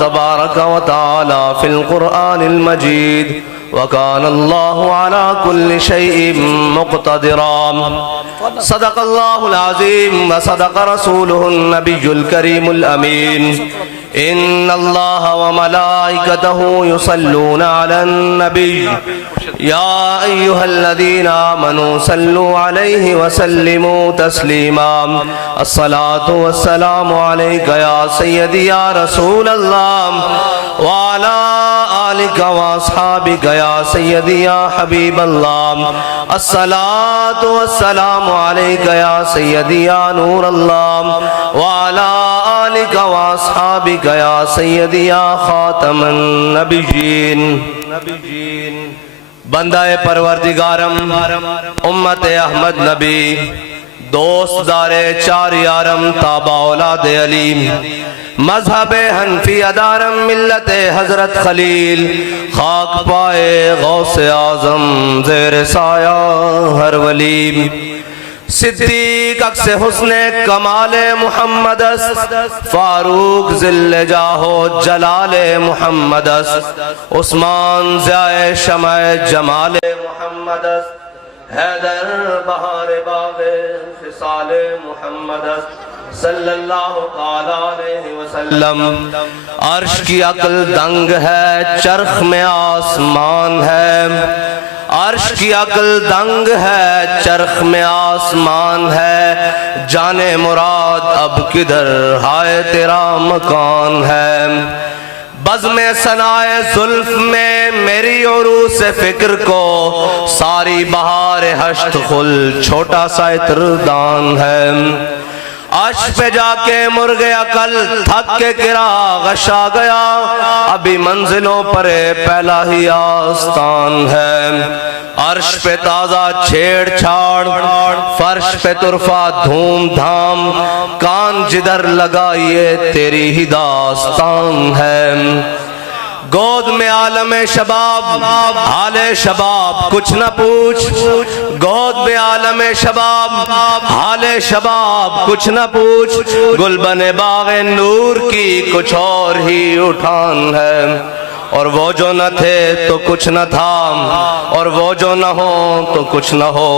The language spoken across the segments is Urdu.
تبارك وتعالى في القرآن المجيد وكان الله على كل شيء مقتدرا صدق الله العظيم وصدق رسوله النبي الكريم الأمين إن الله وملائكته يصلون على النبي يا أيها الذين آمنوا صلوا عليه وسلموا تسليما الصلاة والسلام عليك يا سيدي يا رسول الله وعلى آلك وأصحابك يا سيدي يا حبيب الله الصلاة والسلام عليك يا سيدي يا نور الله وعلى آلك وأصحابك يا سيدي يا خاتم النبيين بندہ پروردگارم امت احمد نبی دوست دار چار یارم تابع اولاد علی مذہب حنفی ادارم ملت حضرت خلیل خاک پائے غوث اعظم زیر سایہ ہر ولی صدیق اکس حسن کمال محمد فاروق ذل جاہ جلال محمد عثمان ضیاء شمع جمال محمد حیدر بہار باغ خصال محمد صلی اللہ علیہ وسلم عرش کی عقل دنگ ہے چرخ میں آسمان ہے عرش کی عقل دنگ ہے چرخ میں آسمان ہے جانے مراد اب کدھر ہائے تیرا مکان ہے بزم ثنائے زلف میں میری عروس فکر کو ساری بہار حشت خل چھوٹا سا عطردان ہے عرش پہ جا کے مرغ عقل تھک کے گرا غشا گیا ابھی منزلوں پر پہلا ہی آستان ہے عرش پہ تازہ چھیڑ چھاڑ فرش پہ طرفہ دھوم دھام کان جدھر لگائیے تیری ہی داستان ہے گود میں عالم شباب حال شباب کچھ نہ پوچھ گود میں عالم شباب حال شباب کچھ نہ پوچھ گلبن باغ نور کی کچھ اور ہی اٹھان ہے اور وہ جو نہ تھے تو کچھ نہ تھا اور وہ جو نہ ہو تو کچھ نہ ہو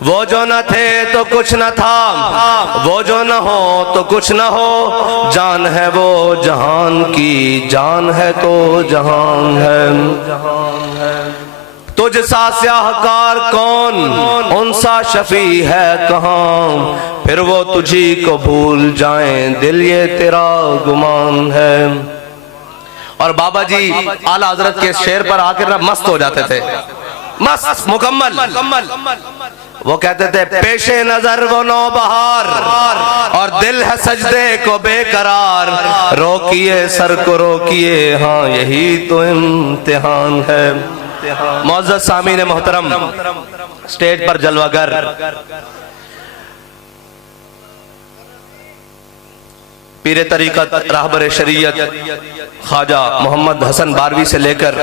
وہ جو نہ تھے تو کچھ نہ تھا وہ جو نہ ہو تو کچھ نہ ہو جان ہے وہ جہان کی جان ہے تو جہان ہے تجھ سا سیاہ کار کون ان سا شفیع ہے کہاں پھر وہ تجھی کو بھول جائیں دل یہ تیرا گمان ہے اور بابا جی اعلیٰ حضرت کے شعر پر آ کر مست ہو جاتے تھے مست مکمل وہ کہتے تھے پیش نظر وہ نوبہار اور دل ہے سجدے کو بے قرار روکیے سر کو روکیے ہاں یہی تو امتحان ہے معزز سامعین محترم سٹیج پر جلوہ گر پیر طریقت راہبر شریعت خواجہ محمد حسن باروی سے لے کر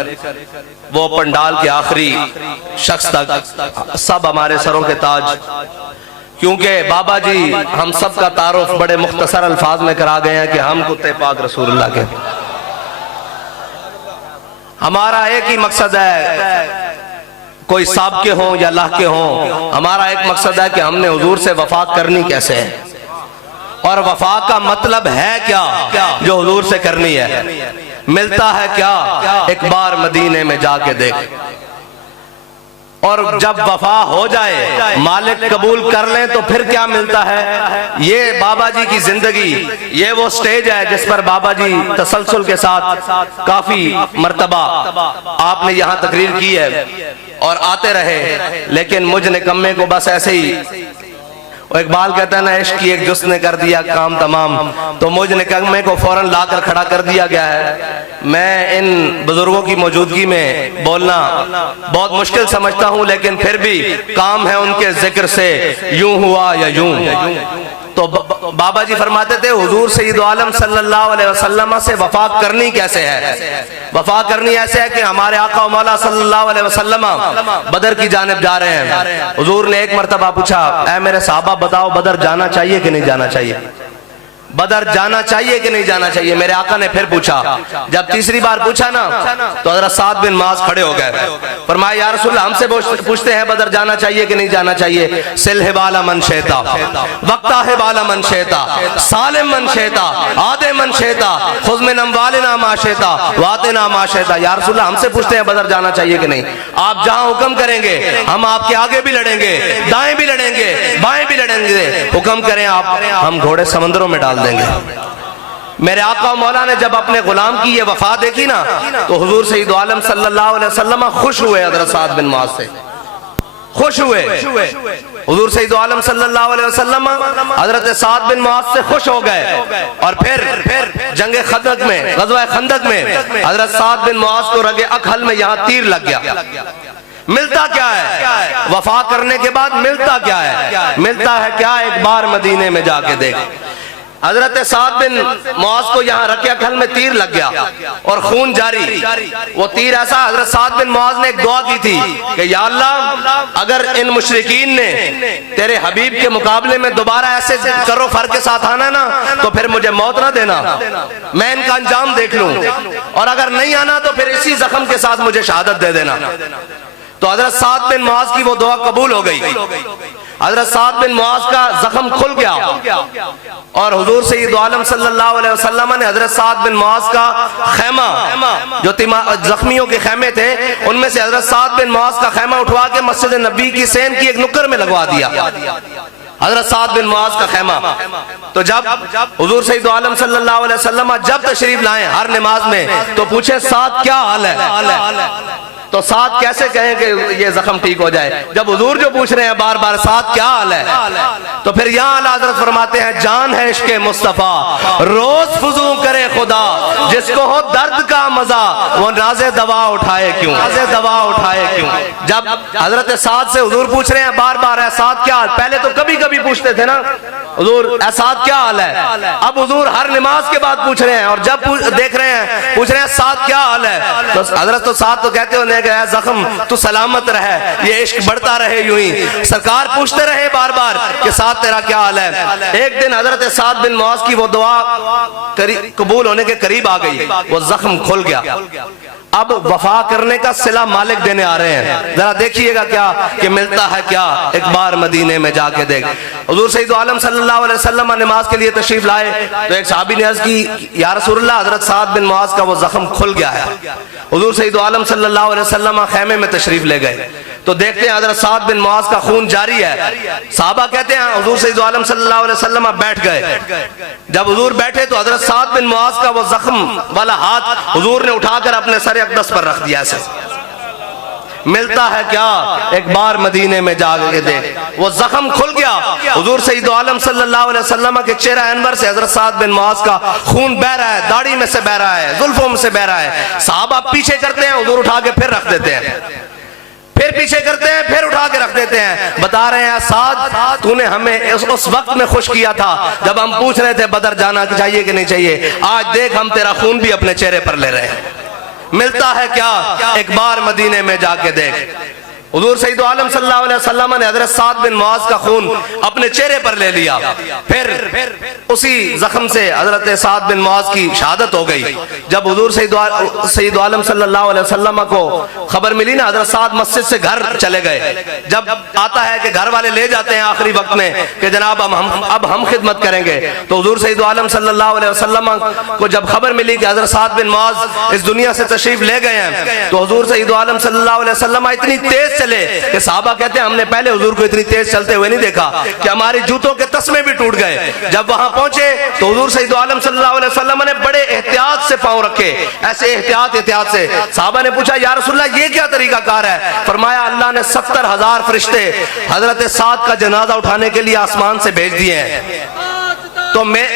وہ پنڈال کے آخری شخص تک سب ہمارے سروں کے تاج کیونکہ بابا جی ہم سب کا تعارف بڑے مختصر الفاظ میں کرا گئے ہیں کہ ہم کتے پاک رسول اللہ کے ہمارا ایک ہی مقصد ہے کوئی سابقے ہوں یا لاحقے ہوں ہمارا ایک مقصد ہے کہ ہم نے حضور سے وفا کرنی کیسے ہے اور وفا کا مطلب ہے کیا جو حضور سے کرنی ہے ملتا ہے کیا ایک بار مدینے میں جا کے دیکھ اور جب وفا ہو جائے مالک قبول کر لیں تو پھر کیا ملتا ہے یہ بابا جی کی زندگی یہ وہ سٹیج ہے جس پر بابا جی تسلسل کے ساتھ کافی مرتبہ آپ نے یہاں تقریر کی ہے اور آتے رہے لیکن مجھ نکمے کو بس ایسے ہی اقبال کہتا ہے نا عشق کی ایک جس نے کر دیا کام تمام تو مجھ نکمے کو فوراً لا کر کھڑا کر دیا گیا ہے میں ان بزرگوں کی موجودگی میں بولنا بہت مشکل سمجھتا ہوں لیکن پھر بھی کام ہے ان کے ذکر سے یوں ہوا یا یوں تو بابا جی فرماتے تھے حضور سید عالم صلی اللہ علیہ وسلم سے وفا کرنی کیسے ہے وفا کرنی ایسے ہے کہ ہمارے آقا و مولا صلی اللہ علیہ وسلم بدر کی جانب جا رہے ہیں حضور نے ایک مرتبہ پوچھا اے میرے صحابہ بتاؤ بدر جانا چاہیے کہ نہیں جانا چاہیے بدر جانا چاہیے کہ نہیں جانا چاہیے؟ میرے آقا نے پھر پوچھا، جب تیسری بار پوچھا نا تو حضرت سعد بن معاذ کھڑے ہو گئے، فرمایا یا رسول اللہ ہم سے پوچھتے ہیں بدر جانا چاہیے کہ نہیں جانا چاہیے؟ سل حبال من شئتا وقتا حبال من شئتا سالم من شئتا آدے من شئتا خذ من اموالنا ما شئتا واتنا ما شئتا۔ یا رسول اللہ ہم سے پوچھتے ہیں بدر جانا چاہیے کہ نہیں؟ آپ جہاں حکم کریں گے ہم آپ کے آگے بھی لڑیں گے، دائیں بھی لڑیں گے، بائیں بھی لڑیں گے، حکم کریں آپ، ہم گھوڑے سمندروں میں ڈال دیں گے۔ میرے آقا و مولا نے جب اپنے غلام کی یہ وفا دیکھی نا تو حضور سید عالم صلی اللہ علیہ وسلم خوش ہوئے، حضرت سعد بن معاذ سے خوش ہوئے۔ حضور سید عالم صلی اللہ علیہ وسلم حضرت سعد بن معاذ سے خوش ہو گئے، اور پھر جنگ خندق میں، غزوہ خندق میں حضرت سعد بن معاذ کو رگ اکحل میں یہاں تیر لگ گیا۔ ملتا کیا ہے وفا کرنے کے بعد؟ ملتا کیا ہے؟ ملتا ہے کیا؟ ایک بار مدینے میں جا کے دیکھ۔ حضرت سعد بن معاذ کو یہاں رکع کھل میں تیر لگ گیا اور خون جاری۔ وہ تیر ایسا، حضرت سعد بن معاذ نے ایک دعا کی تھی کہ یا اللہ اگر ان مشرکین نے تیرے حبیب کے مقابلے میں دوبارہ ایسے کرو فر کے ساتھ آنا نا تو پھر مجھے موت نہ دینا، میں ان کا انجام دیکھ لوں، اور اگر نہیں آنا تو پھر اسی زخم کے ساتھ مجھے شہادت دے دینا۔ تو حضرت سعد بن معاذ کی وہ دعا قبول ہو گئی۔ حضرت سعد بن معاذ کا زخم کھل گیا، اور حضور سید عالم صلی اللہ علیہ وسلم نے حضرت سعد بن معاذ کا خیمہ، جو زخمیوں کے خیمے تھے ان میں سے حضرت سعد بن معاذ کا خیمہ اٹھوا کے مسجد نبی کی سین کی ایک نکر میں لگوا دیا، حضرت سعد بن معاذ کا خیمہ۔ تو جب حضور سید عالم صلی اللہ علیہ وسلم جب تشریف لائیں ہر نماز میں تو پوچھیں سعد کیا حال ہے؟ تو سعد کیسے کہیں کہ یہ زخم ٹھیک ہو جائے جب حضور جو پوچھ رہے ہیں بار بار سعد کیا حال ہے؟ تو پھر یہاں اعلیٰ حضرت فرماتے ہیں جان ہے عشق مصطفیٰ روز فضو کرے خدا، جس کو ہو درد کا مزہ وہ ناز دوا اٹھائے کیوں، ناز دوا اٹھائے کیوں۔ جب حضرت سعد سے حضور پوچھ رہے ہیں بار بار اے سعد کیا حال، پہلے تو کبھی کبھی پوچھتے تھے نا حضور اے سعد کیا حال ہے، اب حضور ہر نماز کے بعد پوچھ رہے ہیں، اور جب دیکھ رہے ہیں پوچھ رہے ہیں سعد کیا حال ہے، تو حضرت تو سعد تو کہتے ہونے کہ اے زخم تو سلامت رہے، یہ عشق بڑھتا رہے یوں ہی۔ سرکار پوچھتے رہے بار بار کہ سعد تیرا کیا حال ہے۔ ایک دن حضرت سعد بن معاذ کی وہ دعا قبول ہونے کے قریب آ گئی، وہ زخم کھل گیا۔ اب وفا کرنے کا صلہ مالک دینے آ رہے ہیں، ذرا دیکھیے گا کیا کہ ملتا ہے کیا، ایک بار مدینے میں جا کے دیکھ۔ حضور سید عالم صلی اللہ علیہ وسلم نماز کے لیے تشریف لائے تو ایک صحابی نے عرض کی یا رسول اللہ حضرت سعد بن معاذ کا وہ زخم کھل گیا ہے۔ حضور سید عالم صلی اللہ علیہ وسلم خیمے میں تشریف لے گئے تو دیکھتے ہیں حضرت سعد بن معاذ کا خون جاری ہے۔ صحابہ کہتے ہیں حضور سید عالم صلی اللہ علیہ وسلم بیٹھ گئے، جب حضور بیٹھے تو حضرت سعد بن معاذ کا وہ زخم والا ہاتھ حضور نے اٹھا کر اپنے سر اقدس پر رکھ دیا ایسے۔ ملتا ہے کیا، ایک بار مدینے میں جا کے دیکھ، وہ زخم کھل گیا۔ حضور سید عالم صلی اللہ علیہ وسلم کے چہرہ انور سے حضرت سعد بن معاذ کا خون بہ رہا ہے، داڑھی میں سے بہ رہا ہے، زلفوں میں سے بہ رہا ہے۔ صحابہ پیچھے کرتے ہیں، حضور اٹھا کے پھر رکھ دیتے ہیں، پھر پیچھے کرتے ہیں، پھر اٹھا کے رکھ دیتے ہیں۔ بتا رہے ہیں سعد تو نے ہمیں اس وقت میں خوش کیا تھا جب ہم پوچھ رہے تھے بدر جانا چاہیے کہ نہیں چاہیے، آج دیکھ ہم تیرا خون بھی اپنے چہرے پر لے رہے ہیں۔ ملتا ہے کیا، ایک بار مدینے میں جا کے دیکھ۔ حضور سید عالم صلی اللہ علیہ وسلم نے حضرت سعد بن معاذ کا خون اپنے چہرے پر لے لیا، پھر اسی زخم سے حضرت سعد بن معاذ کی شہادت ہو گئی۔ جب حضور سید عالم صلی اللہ علیہ وسلم کو خبر ملی نا، حضرت سعد مسجد سے گھر چلے گئے۔ جب آتا ہے کہ گھر والے لے جاتے ہیں آخری وقت میں کہ جناب اب ہم خدمت کریں گے، تو حضور سید عالم صلی اللہ علیہ وسلم کو جب خبر ملی کہ حضرت سعد بن معاذ اس دنیا سے تشریف لے گئے ہیں تو حضور سید عالم صلی اللہ علیہ وسلم اتنی تیز چلے کہ صحابہ کہتے ہیں ہم نے پہلے حضور کو اتنی تیز چلتے ہوئے نہیں دیکھا کہ ہماری جوتوں کے تسمے بھی ٹوٹ گئے۔ جب وہاں پہنچے تو حضور سید عالم صلی اللہ علیہ وسلم نے بڑے احتیاط سے پاؤں رکھے، ایسے احتیاط سے۔ صحابہ نے پوچھا یا رسول اللہ یہ کیا طریقہ کار ہے؟ فرمایا اللہ نے 70,000 فرشتے حضرت سعد کا جنازہ اٹھانے کے لیے آسمان سے بھیج دیے ہیں، تو میں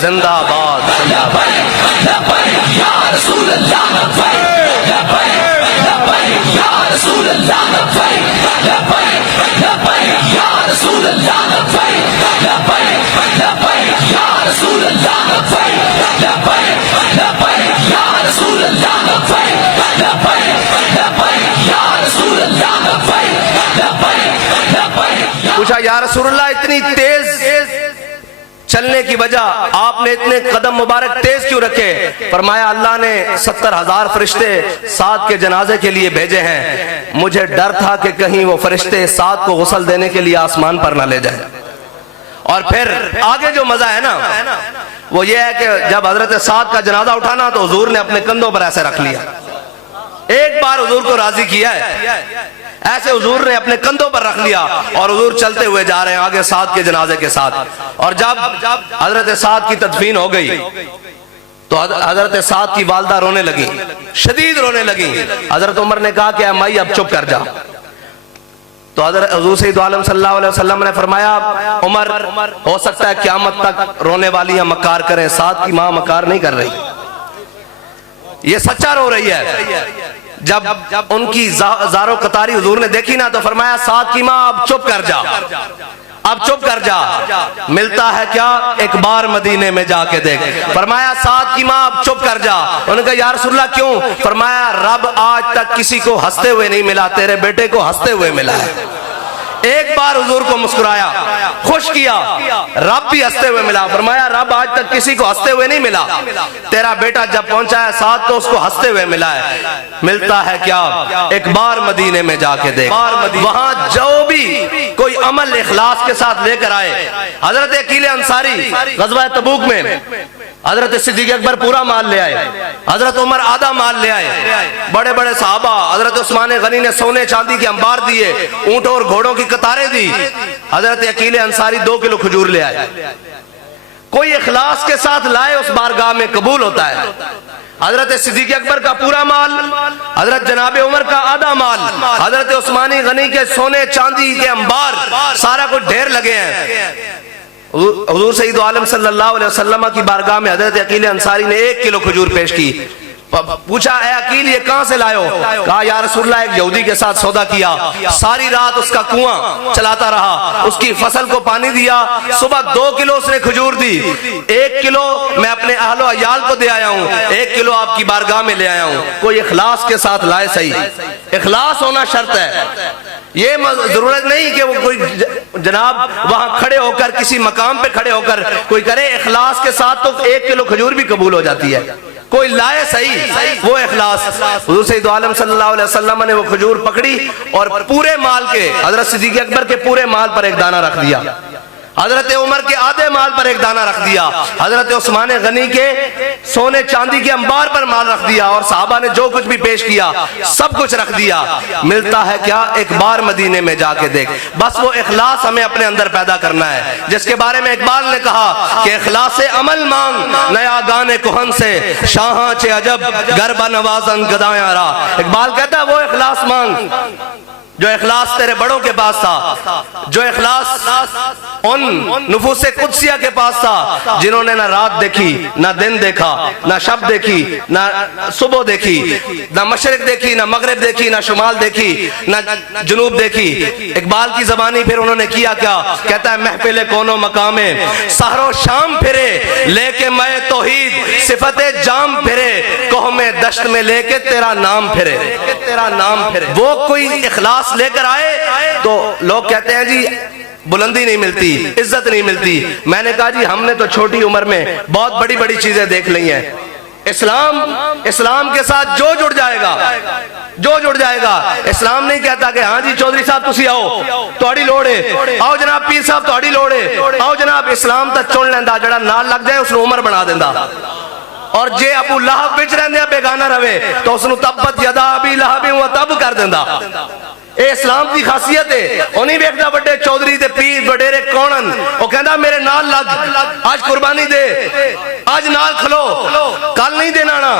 زندہ باد یا رسول اللہ یا رسول اللہ یا رسول اللہ یا رسول اللہ پوچھا یا رسول اتنی تیز چلنے کی وجہ، آپ نے اتنے قدم مبارک تیز کیوں رکھے؟ فرمایا اللہ نے 70,000 فرشتے سعد کے جنازے کے لیے بھیجے ہیں، مجھے ڈر تھا کہ کہیں وہ فرشتے سعد کو غسل دینے کے لیے آسمان پر نہ لے جائیں۔ اور پھر آگے جو مزہ ہے نا وہ یہ ہے کہ جب حضرت سعد کا جنازہ اٹھانا تو حضور نے اپنے کندھوں پر ایسے رکھ لیا، ایک بار حضور کو راضی کیا ہے، ایسے حضور نے اپنے کندھوں پر رکھ لیا اور حضور چلتے ہوئے جا رہے ہیں آگے سعد کے جنازے کے ساتھ۔ اور جب حضرت سعد کی تدفین ہو گئی تو حضرت سعد کی والدہ رونے لگی، شدید رونے لگی۔ حضرت عمر نے کہا کہ اے مائی اب چپ کر جا۔ تو حضرت حضور سید عالم صلی اللہ علیہ وسلم نے فرمایا عمر ہو سکتا ہے قیامت تک رونے والیاں مکار کریں، سعد کی ماں مکار نہیں کر رہی، یہ سچا رو رہی ہے۔ جب ان کی زارو قطاری حضور نے دیکھی نا تو فرمایا سعد کی ماں اب چپ کر جا، اب چپ کر جا، ملتا ہے کیا ایک بار مدینے میں جا کے دیکھ۔ فرمایا سعد کی ماں اب چپ کر جا۔ انہوں نے کہا یا رسول اللہ کیوں؟ فرمایا رب آج تک کسی کو ہنستے ہوئے نہیں ملا، تیرے بیٹے کو ہنستے ہوئے ملا ہے۔ ایک بار حضور کو مسکرایا، خوش کیا، رب بھی ہنستے ہوئے ملا۔ فرمایا رب آج تک کسی کو ہنستے ہوئے نہیں ملا، تیرا بیٹا جب پہنچا ہے ساتھ تو اس کو ہنستے ہوئے ملا ہے، ملتا ہے کیا ایک بار مدینے میں جا کے دیکھ۔ وہاں جو بھی کوئی عمل اخلاص کے ساتھ لے کر آئے، حضرت عقیل انصاری غزوہ تبوک میں حضرت صدیق اکبر پورا مال لے آئے، حضرت عمر آدھا مال لے آئے، بڑے بڑے صحابہ حضرت عثمان غنی نے سونے چاندی کے انبار دیے، اونٹوں اور گھوڑوں کی قطاریں دی، حضرت عقیل انصاری 2 کلو کھجور لے آئے۔ کوئی اخلاص کے ساتھ لائے اس بارگاہ میں قبول ہوتا ہے۔ حضرت صدیق اکبر کا پورا مال، حضرت جناب عمر کا آدھا مال، حضرت عثمان غنی کے سونے چاندی کے انبار، سارا کچھ ڈھیر لگے ہیں۔ حضور سید عالم صلی اللہ علیہ وسلم کی بارگاہ میں حضرت عقیل انصاری نے 1 کلو کھجور پیش کی۔ پوچھا اے عقیل یہ کہاں سے لائے ہو؟ کہا یا رسول اللہ ایک یہودی کے ساتھ سودا کیا، ساری رات اس کا کنواں چلاتا رہا، اس کی فصل کو پانی دیا، صبح 2 کلو اس نے کھجور دی، 1 کلو میں اپنے اہل و عیال کو دے آیا ہوں، 1 کلو آپ کی بارگاہ میں لے آیا ہوں۔ کوئی اخلاص کے ساتھ لائے، صحیح اخلاص ہونا شرط ہے۔ یہ ضرورت نہیں کہ وہ کوئی جناب وہاں کھڑے ہو کر کسی مقام پہ کھڑے ہو کر کوئی کرے، اخلاص کے ساتھ تو 1 کلو کھجور بھی قبول ہو جاتی ہے۔ کوئی لائے صحیح وہ اخلاص۔ حضور سید عالم صلی اللہ علیہ وسلم نے وہ کھجور پکڑی اور پورے مال کے، حضرت صدیق اکبر کے پورے مال پر 1 دانہ رکھ دیا، حضرت عمر کے آدھے مال پر 1 دانہ رکھ دیا، حضرت عثمان غنی کے سونے چاندی کے انبار پر مال رکھ دیا، اور صحابہ نے جو کچھ بھی پیش کیا سب کچھ رکھ دیا۔ ملتا ہے کیا ایک بار مدینے میں جا کے دیکھ۔ بس وہ اخلاص ہمیں اپنے اندر پیدا کرنا ہے، جس کے بارے میں اقبال نے کہا کہ اخلاص عمل مانگ نیا گانے کہن سے، شاہاں چے عجب گربہ نوازن گدایاں را۔ اقبال کہتا ہے وہ اخلاص مانگ جو اخلاص تیرے بڑوں کے پاس تھا، جو اخلاص ان نفوس قدسیہ کے پاس تھا جنہوں نے نہ رات دیکھی، نہ دن دیکھا، نہ شب دیکھی، نہ صبح دیکھی، نہ مشرق دیکھی، نہ مغرب دیکھی، نہ شمال دیکھی، نہ جنوب دیکھی۔ اقبال کی زبانی پھر انہوں نے کیا کیا؟ کہتا ہے محفل کون و مقام سحر و شام پھرے، لے کے میں توحید صفت جام پھرے، کوہ میں دشت میں لے کے تیرا نام پھرے، تیرا نام پھرے۔ وہ کوئی اخلاص لے کر آئے تو لوگ کہتے ہیں جی بلندی نہیں ملتی، عزت نہیں ملتی۔ میں نے کہا جی ہم نے تو چھوٹی عمر میں بہت بڑی بڑی چیزیں دیکھ لی ہیں۔ اسلام کے ساتھ جو جڑ جائے گا، جو جڑ جائے گا، اسلام نہیں کہتا کہ ہاں جی چودھری صاحب تسی آؤ تہاڈی لوڑ ہے، آؤ جناب پیر صاحب تہاڈی لوڑ ہے، آؤ جناب اسلام تک چن لیندا، جڑا نال لگ جائے اس نو عمر بنا دیندا۔ اور جے ابو لہب وچ رہندے بیگانہ رہے تو اس نو تبت یدا ابی لہب و تب کر دیندا۔ اے اسلام کی خاصیت ہے۔ وہ نہیں ویکھدا بڑے چودھری تے پیر وڈیرے کونن، وہ کہندا میرے نال لگ، آج قربانی دے، آج نال کھلو، کل نہیں دینا نا۔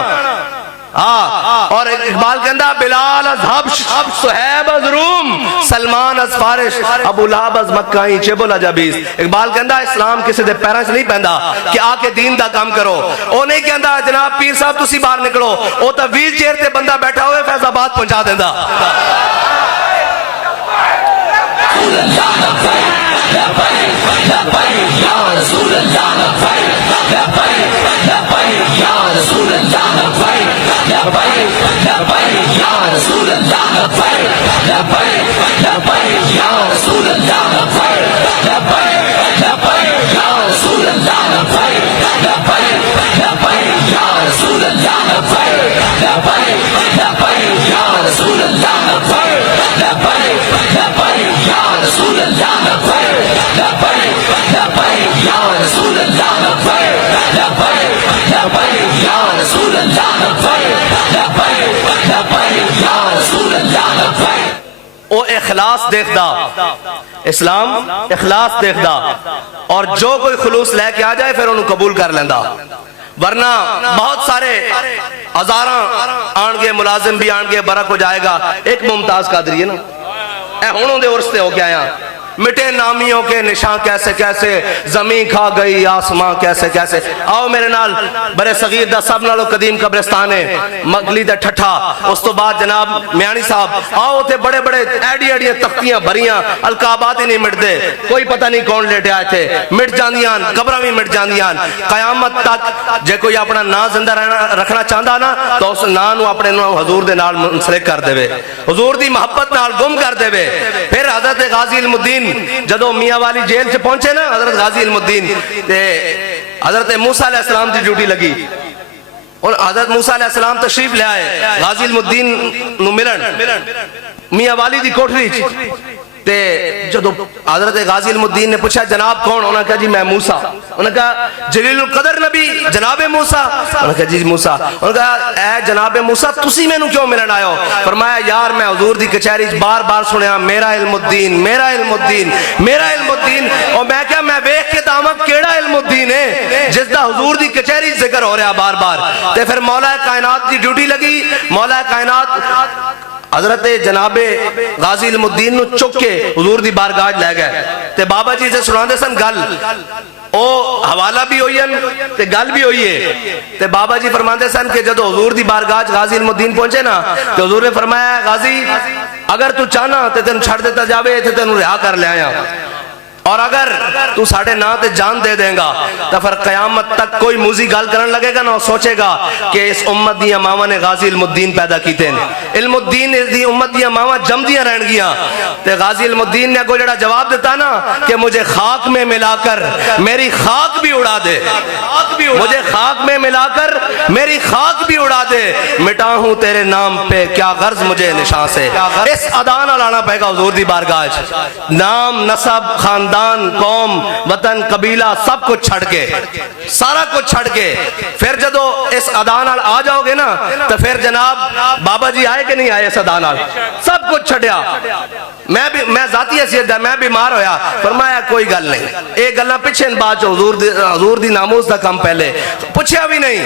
اور اقبال کہندا بلال از حبش، صہیب از روم، سلمان از فارس، ابو لہب از مکہ چبل اجابیس۔ اقبال کہندا اسلام کسی دے پیراں سے نہیں پیندا کہ آ کے دین دا کام کرو۔ وہ نہیں کہندا جناب پیر صاحب تسی باہر نکلو، وہ تا ویل چیئر تے بندہ بیٹھا ہوئے فیض آباد پہنچا دیندا۔ یا رسول اللہ اخلاص دیکھدا، اسلام اخلاص دیکھدا، اور جو کوئی خلوص لے کے آ جائے پھر انہوں قبول کر لیندا. ورنہ بہت سارے ہزاراں آن گے، ملازم بھی آن گے، برک ہو جائے گا. ایک ممتاز قادری ہے نا، اے ہونوں دے عرص تے ہو کے آیا، مٹے نامیوں کے نشان کیسے کیسے، زمین کھا گئی آسمان کیسے کیسے. آؤ میرے نال برے صغیر دا سب نالو قدیم قبرستان ہے مگلی دا ٹھٹھا. اس تو بعد جناب میانی صاحب آؤ تے بڑے بڑے ایڈی ایڈیاں تختیاں بھریاں، القابات ہی نہیں مٹ دے، کوئی پتہ نہیں کون لیٹے آئے تھے، مٹ جاندیاں، قبراں بھی مٹ جاندیاں. قیامت تک جے کوئی اپنا نا زندہ رکھنا چاہندا نا تو اس نا نو اپنے نو حضور دے نال منسلک کر دے، حضور دی محبت نال گم کر دے. پھر حضرت غازی علم الدین جدو میاں والی جیل سے پہنچے نا حضرت غازی علم الدین تے حضرت موسیٰ علیہ السلام دی ڈیوٹی لگی، اور حضرت موسیٰ علیہ السلام تشریف لے آئے غازی علم الدین نو ملن میاں والی دی کوٹھری تے جدو حضرت غازی علم الدین نے پوچھا جناب کون؟ انہوں نے کہا جی میں موسیٰ. انہوں نے کہا جلیل القدر نبی جناب موسیٰ؟ انہوں نے کہا جی موسیٰ. انہوں نے کہا اے جناب موسیٰ تسی میں نو کیوں ملن آئے ہو؟ فرمایا یار میں حضور دی کچہری بار بار سنیا میرا علم الدین میرا علم الدین میرا علم الدین، اور میں کہا میں بیخ کے دامہ کیڑا علم الدین ہے جس دا حضور دی کچہری ذکر ہو رہا بار بار. تے پھر مولا کائنات دی ڈیوٹی لگی، مولا کائنات حضرت جناب غازی علم الدین نو چک کے حضور دی بارگاہ لے گئے تے بابا جی سے سنا دے سن گل، او حوالہ بھی ہوئی ہے تے گل بھی ہوئی ہے. تے بابا جی فرماندے سن کہ جدو حضور دی بارگاہ غازی علم الدین پہنچے نا تے حضور نے فرمایا غازی اگر تو چاہنا تے تین چھڑ دیتا جاوے تے تین رہا کر لے آیا، اور اگر تو ساڑھے نا تے جان دے دیں گا تو پھر قیامت تک کوئی موزی گال کرن لگے گا نا، سوچے گا کہ اس امت دیا ماما نے غازی علم الدین پیدا کیتے ہیں، علم الدین دی امت دیا ماما جم دیا رہن گیا. تے غازی علم الدین نے کوئی جڑا جواب دیتا نا کہ مجھے خاک میں ملا کر میری خاک بھی اڑا دے، مجھے خاک میں ملا کر میری خاک بھی اڑا دے، مٹا ہوں تیرے نام پہ کیا غرض مجھے نشان سے. اس ادان لانا پائے گا حضور دی بارگاہ، نام نسب خاندان قوم وطن قبیلہ سب کچھ چھڑ کے، سارا کچھ چھڑ کے پھر جدو اس ادان آ جاؤ گے نا تو پھر جناب بابا جی آئے کہ نہیں آئے اس ادان سب کچھ چھڑیا. میں ذاتی حیثیت دا میں بیمار ہویا، فرمایا کوئی گل نہیں، ایک گلنا پیچھے ان بات حضور دی ناموس دا کم پہلے پوچھیا بھی نہیں،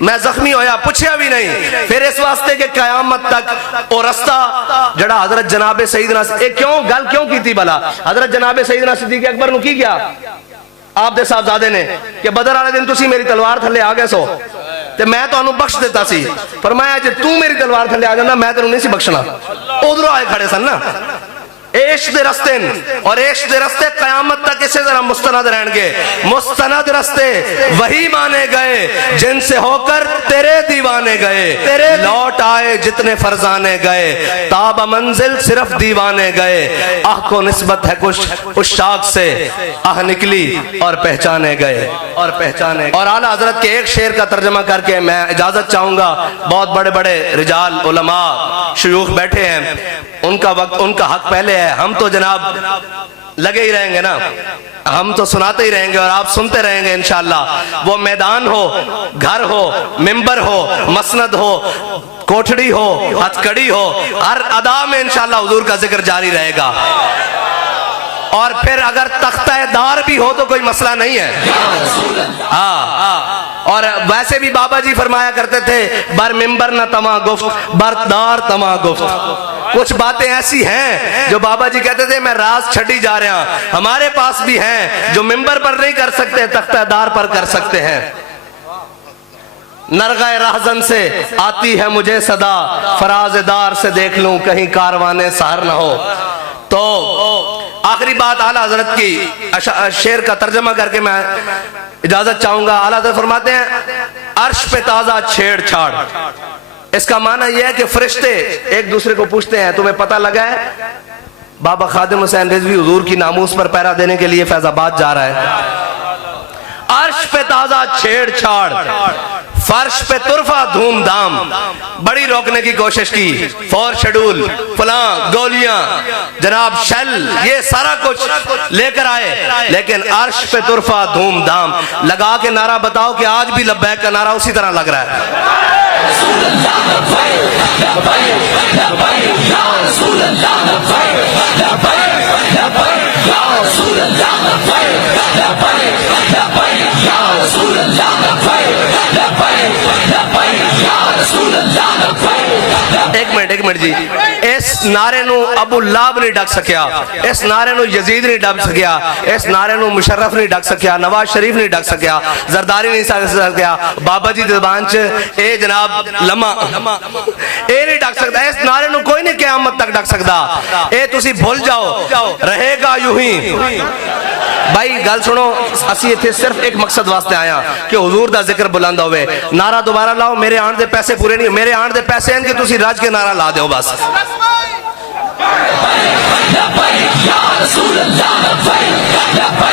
میں زخمی ہویا پوچھیا بھی نہیں. پھر اس واسطے کہ قیامت تک او رستہ جڑا حضرت جناب سیدنا کیوں گل کیوں کی تھی بلا حضرت جناب سیدنا صدیق اکبر نو کی گیا آپ دے صاحبزادے نے کہ بدر والے دن تسی میری تلوار تھلے آ گئے سو تے میں تو انہوں بخش دیتا سی. فرمایا جے تو میری تلوار تھلے آ جانا میں تینوں نہیں سی بخشنا. ادھروں آئے کھڑے سن نا عشق دے رستے، اور عشق دے رستے قیامت تک اسے ذرا مستند رہن گے. مستند رستے وہی مانے گئے جن سے ہو کر تیرے دیوانے گئے، لوٹ آئے جتنے فرزانے گئے، تاب منزل صرف دیوانے گئے، آہ کو نسبت ہے کچھ اس شاک سے، آہ نکلی اور پہچانے گئے اور پہچانے گئے. اور اعلیٰ حضرت کے ایک شعر کا ترجمہ کر کے میں اجازت چاہوں گا. بہت بڑے بڑے رجال علماء شیوخ بیٹھے ہیں، ان کا وقت ان کا حق پہلے ہے. ہم تو جناب لگے ہی رہیں گے نا، ہم تو سناتے ہی رہیں گے اور آپ سنتے رہیں گے انشاءاللہ. وہ میدان ہو، گھر ہو، ممبر ہو، مسند ہو، کوٹھڑی ہو، ہتھ کڑی ہو، ہر ادا میں انشاءاللہ حضور کا ذکر جاری رہے گا. اور پھر اگر تختہ دار بھی ہو تو کوئی مسئلہ نہیں ہے. اور ویسے بھی بابا جی فرمایا کرتے تھے بر ممبر نہ تما گفت بردار تما گفت. کچھ باتیں ایسی ہیں جو بابا جی کہتے تھے میں راز چھڑی جا رہا ہوں، ہمارے پاس بھی ہیں جو ممبر پر نہیں کر سکتے تختہ دار پر کر سکتے ہیں. نرغہ رہزن سے آتی ہے مجھے صدا، فراز دار سے دیکھ لوں کہیں کاروانے سہر نہ ہو. تو آخری بات اعلیٰ حضرت کی شعر کا ترجمہ کر کے میں اجازت چاہوں گا. اعلیٰ حضرت فرماتے ہیں عرش پہ تازہ چھیڑ چھاڑ. اس کا معنی یہ ہے کہ فرشتے ایک دوسرے کو پوچھتے ہیں تمہیں پتہ لگا ہے بابا خادم حسین رضوی حضور کی ناموس پر پہرا دینے کے لیے فیض آباد جا رہا ہے. عرش پہ تازہ چھیڑ چھاڑ، فرش پہ طرفہ دھوم دھام، بڑی روکنے کی کوشش کی، فور شیڈول فلاں گولیاں جناب شل یہ سارا کچھ لے کر آئے، لیکن عرش پہ طرفہ دھوم دھام لگا کے نعرہ بتاؤ کہ آج بھی لبیک کا نعرہ اسی طرح لگ رہا ہے. رسول اللہ ایک منٹ جی، اس نعرے نو ابو لہب نہیں ڈک سکیا، اس نعرے نو یزید نہیں ڈک سکیا، اس نعرے نو مشرف نہیں ڈک سکیا، نواز شریف نہیں ڈک سکیا، زرداری نہیں سکیا، بابا جی زبان چ اے جناب لمحہ اے نہیں ڈک سکتا، اس نعرے نو کوئی نہیں قیامت تک ڈک سکتا، اے تسی بھول جاؤ، رہے گا یوں ہی۔ بھائی گل سنو، اسی ایتھے صرف ایک مقصد واسطے آیا کہ حضور دا ذکر بلند ہوئے، نعرہ دوبارہ لاؤ، میرے آن دے پیسے پورے نہیں، میرے آن دے پیسے ہیں کہ تسی راج کے نعرہ لا دیو بس۔ لبیک یا رسول اللہ لبیک لبیک